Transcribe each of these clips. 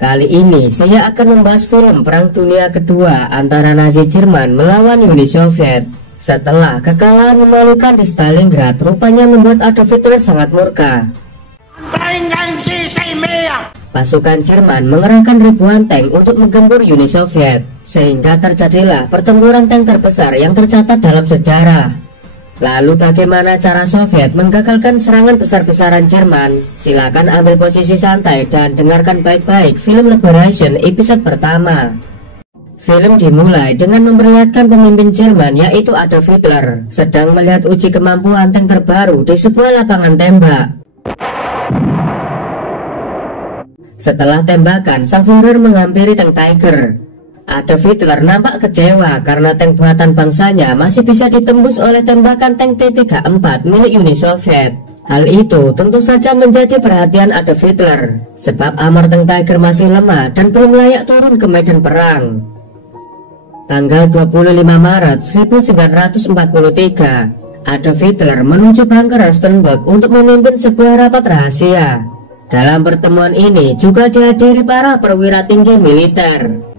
Kali ini saya akan membahas film Perang Dunia Kedua antara Nazi Jerman melawan Uni Soviet. Setelah kekalahan memalukan di Stalingrad, rupanya membuat Adolf Hitler sangat murka. Pasukan Jerman mengerahkan ribuan tank untuk menggempur Uni Soviet, sehingga terjadilah pertempuran tank terbesar yang tercatat dalam sejarah. Lalu bagaimana cara Soviet menggagalkan serangan besar-besaran Jerman? Silakan ambil posisi santai dan dengarkan baik-baik film Liberation episode pertama. Film dimulai dengan memperlihatkan pemimpin Jerman yaitu Adolf Hitler sedang melihat uji kemampuan tank terbaru di sebuah lapangan tembak. Setelah tembakan, sang Führer menghampiri tank Tiger. Adolf Hitler nampak kecewa karena tank buatan bangsanya masih bisa ditembus oleh tembakan tank T-34 milik Uni Soviet. Hal itu tentu saja menjadi perhatian Adolf Hitler, sebab armor tank Tiger masih lemah dan belum layak turun ke medan perang. Tanggal 25 Maret 1943, Adolf Hitler menuju bunker Rastenburg untuk memimpin sebuah rapat rahasia. Dalam pertemuan ini juga dihadiri para perwira tinggi militer.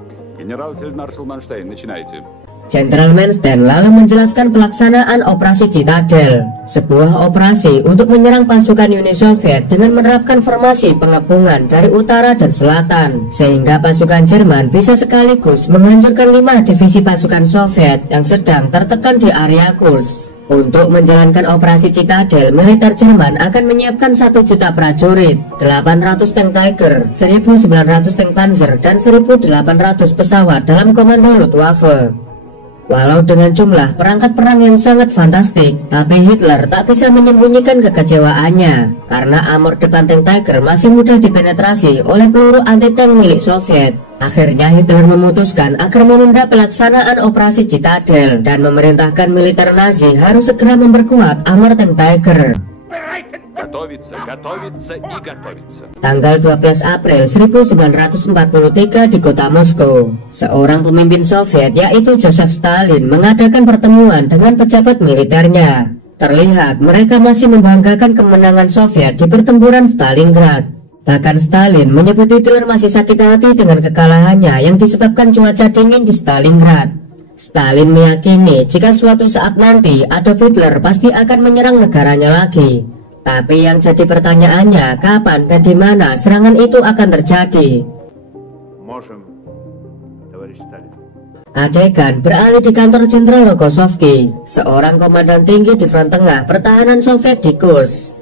Jenderal Manstein lalu menjelaskan pelaksanaan operasi Citadel, sebuah operasi untuk menyerang pasukan Uni Soviet dengan menerapkan formasi pengepungan dari utara dan selatan, sehingga pasukan Jerman bisa sekaligus menghancurkan 5 divisi pasukan Soviet yang sedang tertekan di area Kursk. Untuk menjalankan operasi Citadel, militer Jerman akan menyiapkan 1 juta prajurit, 800 tank Tiger, 1.900 tank Panzer, dan 1.800 pesawat dalam komando Luftwaffe. Walau dengan jumlah perangkat perang yang sangat fantastik, tapi Hitler tak bisa menyembunyikan kekecewaannya karena armor depan tank Tiger masih mudah dipenetrasi oleh peluru anti-tank milik Soviet. Akhirnya Hitler memutuskan agar menunda pelaksanaan operasi Citadel dan memerintahkan militer Nazi harus segera memperkuat armor tank Tiger. Tanggal 12 April 1943 di kota Moskow, seorang pemimpin Soviet yaitu Joseph Stalin mengadakan pertemuan dengan pejabat militernya. Terlihat mereka masih membanggakan kemenangan Soviet di pertempuran Stalingrad. Bahkan Stalin menyebut Hitler masih sakit hati dengan kekalahannya yang disebabkan cuaca dingin di Stalingrad. Stalin meyakini jika suatu saat nanti Adolf Hitler pasti akan menyerang negaranya lagi. Tapi yang jadi pertanyaannya, kapan dan di mana serangan itu akan terjadi? Adegan beralih di kantor Jenderal Rokossovsky, seorang komandan tinggi di front tengah pertahanan Soviet di Kursk.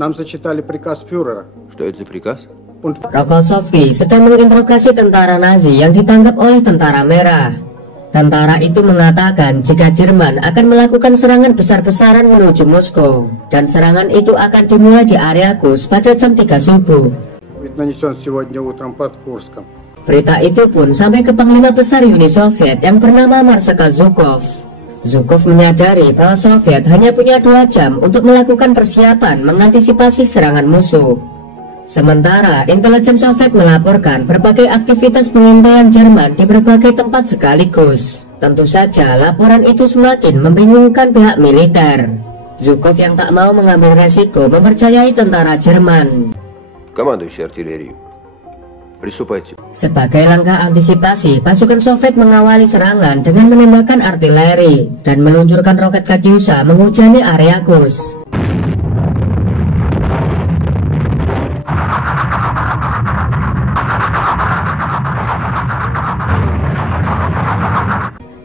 Нам зачитали приказ фюрера. Что это за приказ? Rokossovsky sedang menginterogasi tentara Nazi yang ditangkap oleh tentara merah. Tentara itu mengatakan jika Jerman akan melakukan serangan besar-besaran menuju Moskow, dan serangan itu akan dimulai di area Kursk pada jam 3 subuh. Berita itu pun sampai ke Panglima Besar Uni Soviet yang bernama Marshal Zhukov. Zhukov menyadari bahwa Soviet hanya punya 2 jam untuk melakukan persiapan mengantisipasi serangan musuh. Sementara intelijen Soviet melaporkan berbagai aktivitas pengintaian Jerman di berbagai tempat sekaligus. Tentu saja laporan itu semakin membingungkan pihak militer. Zhukov yang tak mau mengambil resiko mempercayai tentara Jerman. Командующий артиллерией. Sebagai langkah antisipasi, pasukan Soviet mengawali serangan dengan menembakkan artileri dan meluncurkan roket Katyusha menghujani area Kursk.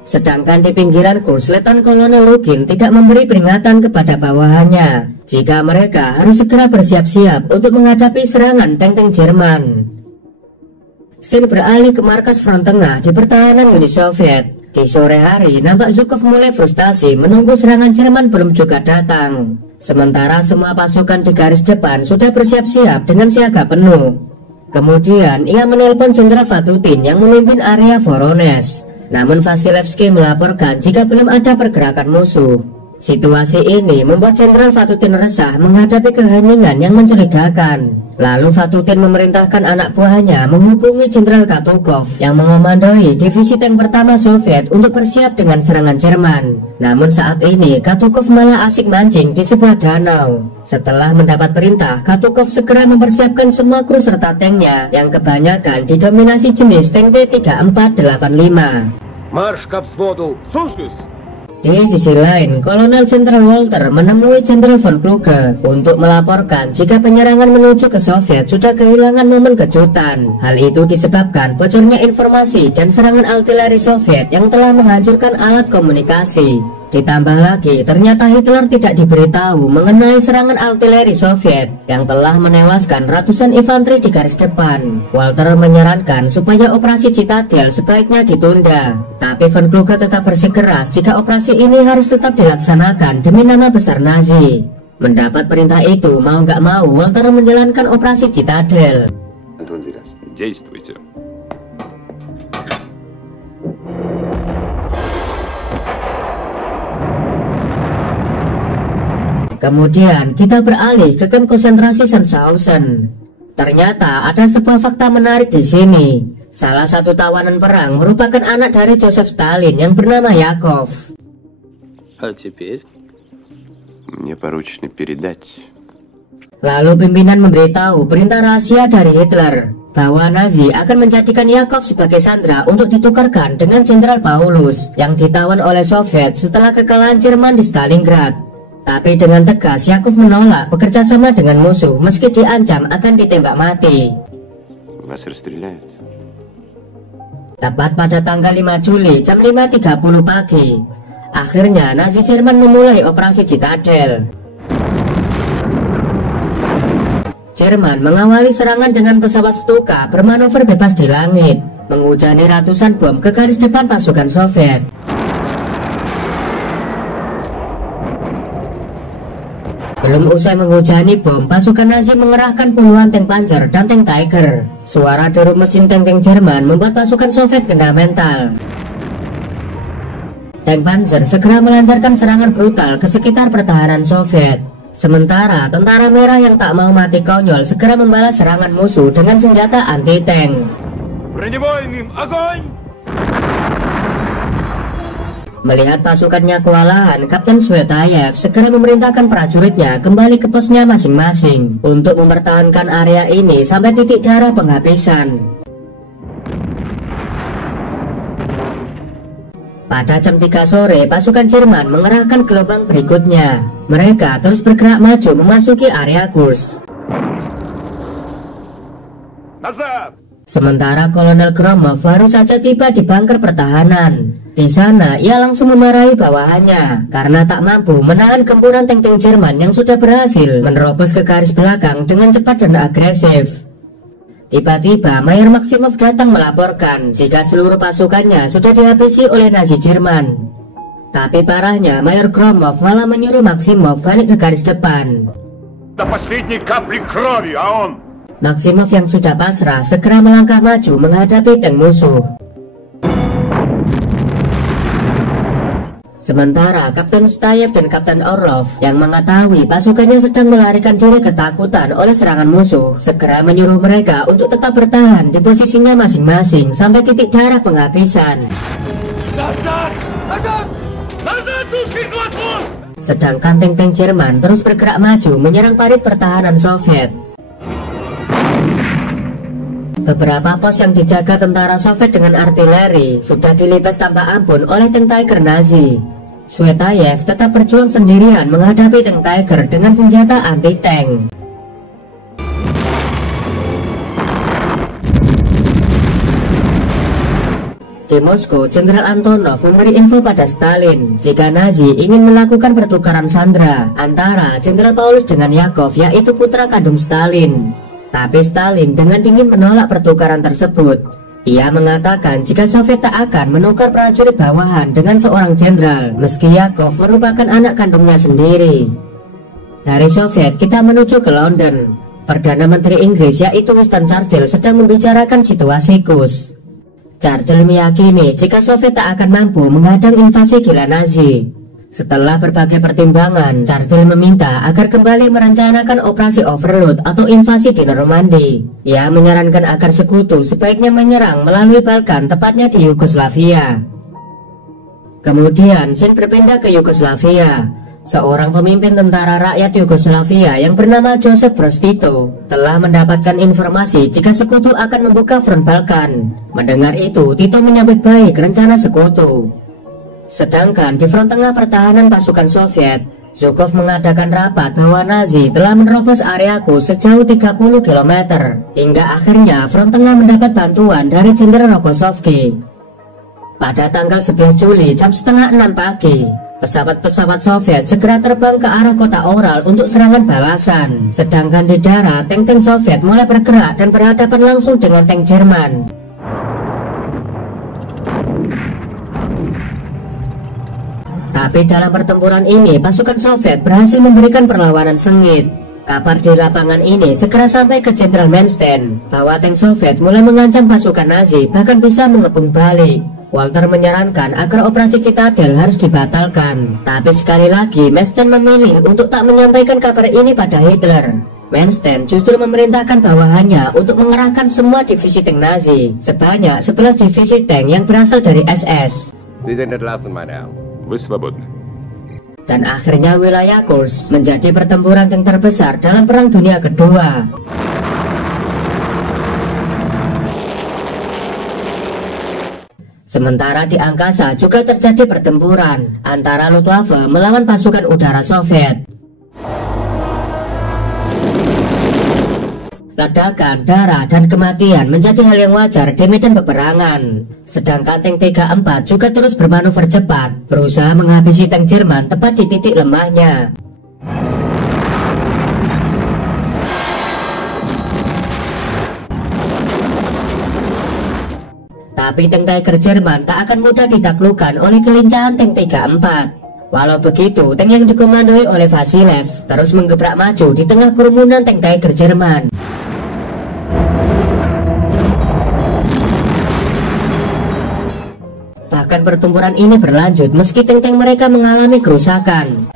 Sedangkan di pinggiran Kursk, Letnan Kolonel Lugin tidak memberi peringatan kepada bawahannya jika mereka harus segera bersiap-siap untuk menghadapi serangan tank-tank Jerman. Scene beralih ke markas front tengah di pertahanan Uni Soviet. Di sore hari, nampak Zhukov mulai frustasi menunggu serangan Jerman belum juga datang. Sementara semua pasukan di garis depan sudah bersiap-siap dengan siaga penuh. Kemudian ia menelpon Jenderal Vatutin yang memimpin area Voronezh. Namun Vasilevsky melaporkan jika belum ada pergerakan musuh. Situasi ini membuat Jenderal Vatutin resah menghadapi keheningan yang mencurigakan. Lalu Vatutin memerintahkan anak buahnya menghubungi Jenderal Katukov yang mengomandoi divisi tank pertama Soviet untuk bersiap dengan serangan Jerman. Namun saat ini Katukov malah asik mancing di sebuah danau. Setelah mendapat perintah, Katukov segera mempersiapkan semua kru serta tanknya yang kebanyakan didominasi jenis tank T-3485. Marш ко взводу! Слушаюсь! Di sisi lain, Kolonel Jenderal Walter menemui Jenderal von Kluge untuk melaporkan jika penyerangan menuju ke Soviet sudah kehilangan momen kejutan. Hal itu disebabkan bocornya informasi dan serangan artileri Soviet yang telah menghancurkan alat komunikasi. Ditambah lagi, ternyata Hitler tidak diberitahu mengenai serangan artileri Soviet yang telah menewaskan ratusan infanteri di garis depan. Walter menyarankan supaya operasi Citadel sebaiknya ditunda. Tapi von Kluge tetap bersikeras jika operasi ini harus tetap dilaksanakan demi nama besar Nazi. Mendapat perintah itu, mau gak mau, Walter menjalankan operasi Citadel. Действуйте. Kemudian kita beralih ke kamp konsentrasi Sachsenhausen. Ternyata ada sebuah fakta menarik di sini. Salah satu tawanan perang merupakan anak dari Joseph Stalin yang bernama Yakov. А теперь? Мне поручено передать. Lalu pimpinan memberitahu perintah rahasia dari Hitler bahwa Nazi akan menjadikan Yakov sebagai sandera untuk ditukarkan dengan Jenderal Paulus yang ditawan oleh Soviet setelah kekalahan Jerman di Stalingrad. Tapi dengan tegas Yakov menolak bekerja sama dengan musuh meski diancam akan ditembak mati. Вас расстреляют. Tepat pada tanggal 5 Juli jam 5.30 pagi, akhirnya Nazi Jerman memulai operasi Citadel. Jerman mengawali serangan dengan pesawat Stuka bermanuver bebas di langit, menghujani ratusan bom ke garis depan pasukan Soviet. Belum usai menghujani bom, pasukan Nazi mengerahkan puluhan tank Panzer dan tank Tiger. Suara deru mesin tank-tank Jerman membuat pasukan Soviet kena mental. Tank Panzer segera melancarkan serangan brutal ke sekitar pertahanan Soviet. Sementara tentara merah yang tak mau mati konyol segera membalas serangan musuh dengan senjata anti-tank. Бронебойным огонь! Melihat pasukannya kewalahan, Kapten Svetayev segera memerintahkan prajuritnya kembali ke posnya masing-masing untuk mempertahankan area ini sampai titik darah penghabisan. Pada jam 3 sore, pasukan Jerman mengerahkan gelombang berikutnya. Mereka terus bergerak maju memasuki area Kursk. Назад! Sementara Kolonel Gromov baru saja tiba di bunker pertahanan. Di sana ia langsung memarahi bawahannya karena tak mampu menahan gempuran tank-tank Jerman yang sudah berhasil menerobos ke garis belakang dengan cepat dan agresif. Tiba-tiba Mayer Maximov datang melaporkan jika seluruh pasukannya sudah dihabisi oleh Nazi Jerman. Tapi parahnya Mayer Gromov malah menyuruh Maximov balik ke garis depan. До последней капли крови, а он... Maximov yang sudah pasrah segera melangkah maju menghadapi tank musuh. Sementara Kapten Stayev dan Kapten Orlov yang mengetahui pasukannya sedang melarikan diri ketakutan oleh serangan musuh segera menyuruh mereka untuk tetap bertahan di posisinya masing-masing sampai titik darah penghabisan. Назад! Назад! Назад, души хвостом! Sedangkan tank-tank Jerman terus bergerak maju menyerang parit pertahanan Soviet. Beberapa pos yang dijaga tentara Soviet dengan artileri sudah dilibas tanpa ampun oleh tank Tiger Nazi. Svetayev tetap berjuang sendirian menghadapi tank Tiger dengan senjata anti-tank. Di Moskow, Jenderal Antonov memberi info pada Stalin jika Nazi ingin melakukan pertukaran sandera antara Jenderal Paulus dengan Yakov, yaitu putra kandung Stalin. Tapi Stalin dengan dingin menolak pertukaran tersebut. Ia mengatakan jika Soviet tak akan menukar prajurit bawahan dengan seorang jenderal, meski Yakov merupakan anak kandungnya sendiri. Dari Soviet kita menuju ke London. Perdana Menteri Inggris yaitu Winston Churchill sedang membicarakan situasi Kursk. Churchill meyakini jika Soviet tak akan mampu menghadang invasi gila Nazi. Setelah berbagai pertimbangan, Churchill meminta agar kembali merencanakan operasi Overlord atau invasi di Normandi. Ia menyarankan agar sekutu sebaiknya menyerang melalui Balkan, tepatnya di Yugoslavia. Kemudian scene berpindah ke Yugoslavia. Seorang pemimpin tentara rakyat Yugoslavia yang bernama Joseph Broz Tito telah mendapatkan informasi jika sekutu akan membuka front Balkan. Mendengar itu, Tito menyambut baik rencana sekutu. Sedangkan di front tengah pertahanan pasukan Soviet, Zhukov mengadakan rapat bahwa Nazi telah menerobos areaku sejauh 30 km, hingga akhirnya front tengah mendapat bantuan dari Jenderal Rokossovski. Pada tanggal 11 Juli jam setengah 6 pagi, pesawat-pesawat Soviet segera terbang ke arah kota Oral untuk serangan balasan. Sedangkan di darat, tank-tank Soviet mulai bergerak dan berhadapan langsung dengan tank Jerman. Tapi dalam pertempuran ini, pasukan Soviet berhasil memberikan perlawanan sengit. Kabar di lapangan ini segera sampai ke Jenderal Manstein bahwa tank Soviet mulai mengancam pasukan Nazi, bahkan bisa mengepung balik. Walter menyarankan agar operasi Citadel harus dibatalkan. Tapi sekali lagi, Manstein memilih untuk tak menyampaikan kabar ini pada Hitler. Manstein justru memerintahkan bawahannya untuk mengerahkan semua divisi tank Nazi, sebanyak 11 divisi tank yang berasal dari SS. Dan akhirnya wilayah Kursk menjadi pertempuran tank terbesar dalam Perang Dunia Kedua. Sementara di angkasa juga terjadi pertempuran antara Luftwaffe melawan pasukan udara Soviet. Ledakan, darah, dan kematian menjadi hal yang wajar di medan peperangan. Sedangkan tank 34 juga terus bermanuver cepat, berusaha menghabisi tank Jerman tepat di titik lemahnya. Tapi tank Tiger Jerman tak akan mudah ditaklukkan oleh kelincahan tank 34. Walau begitu, tank yang dikomandoi oleh Vasilev terus menggebrak maju di tengah kerumunan tank Tiger Jerman. Bahkan pertempuran ini berlanjut meski tank-tank mereka mengalami kerusakan.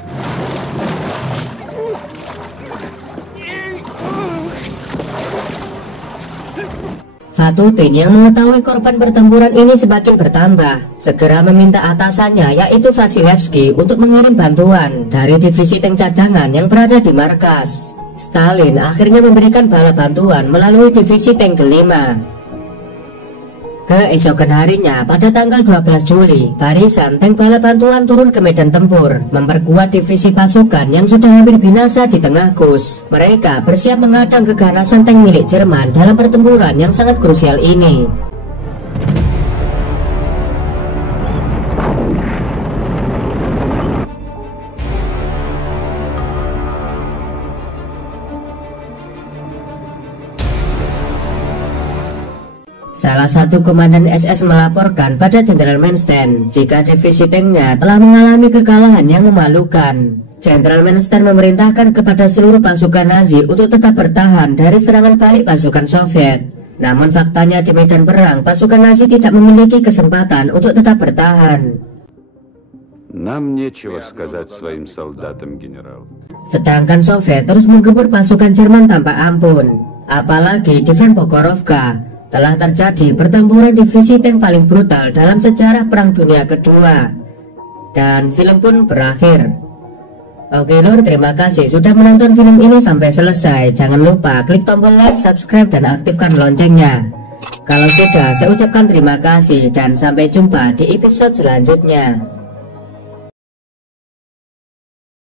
Vatutin yang mengetahui korban pertempuran ini semakin bertambah, segera meminta atasannya yaitu Vasilevsky untuk mengirim bantuan dari divisi tank cadangan yang berada di markas. Stalin akhirnya memberikan bala bantuan melalui divisi tank kelima. Keesokan harinya, pada tanggal 12 Juli, barisan tank bala bantuan turun ke medan tempur, memperkuat divisi pasukan yang sudah hampir binasa di tengah Kursk. Mereka bersiap menghadang keganasan tank milik Jerman dalam pertempuran yang sangat krusial ini. Salah satu komandan SS melaporkan pada Jenderal Manstein jika divisi tanknya telah mengalami kekalahan yang memalukan. Jenderal Manstein memerintahkan kepada seluruh pasukan Nazi untuk tetap bertahan dari serangan balik pasukan Soviet. Namun faktanya di medan perang, pasukan Nazi tidak memiliki kesempatan untuk tetap bertahan. Нам нечего сказать своим солдатам, генерал. Sedangkan Soviet terus menggempur pasukan Jerman tanpa ampun. Apalagi di Pokrovka telah terjadi pertempuran divisi tank paling brutal dalam sejarah Perang Dunia Kedua. Dan film pun berakhir. Oke lur, terima kasih sudah menonton film ini sampai selesai. Jangan lupa klik tombol like, subscribe, dan aktifkan loncengnya. Kalau sudah, saya ucapkan terima kasih dan sampai jumpa di episode selanjutnya.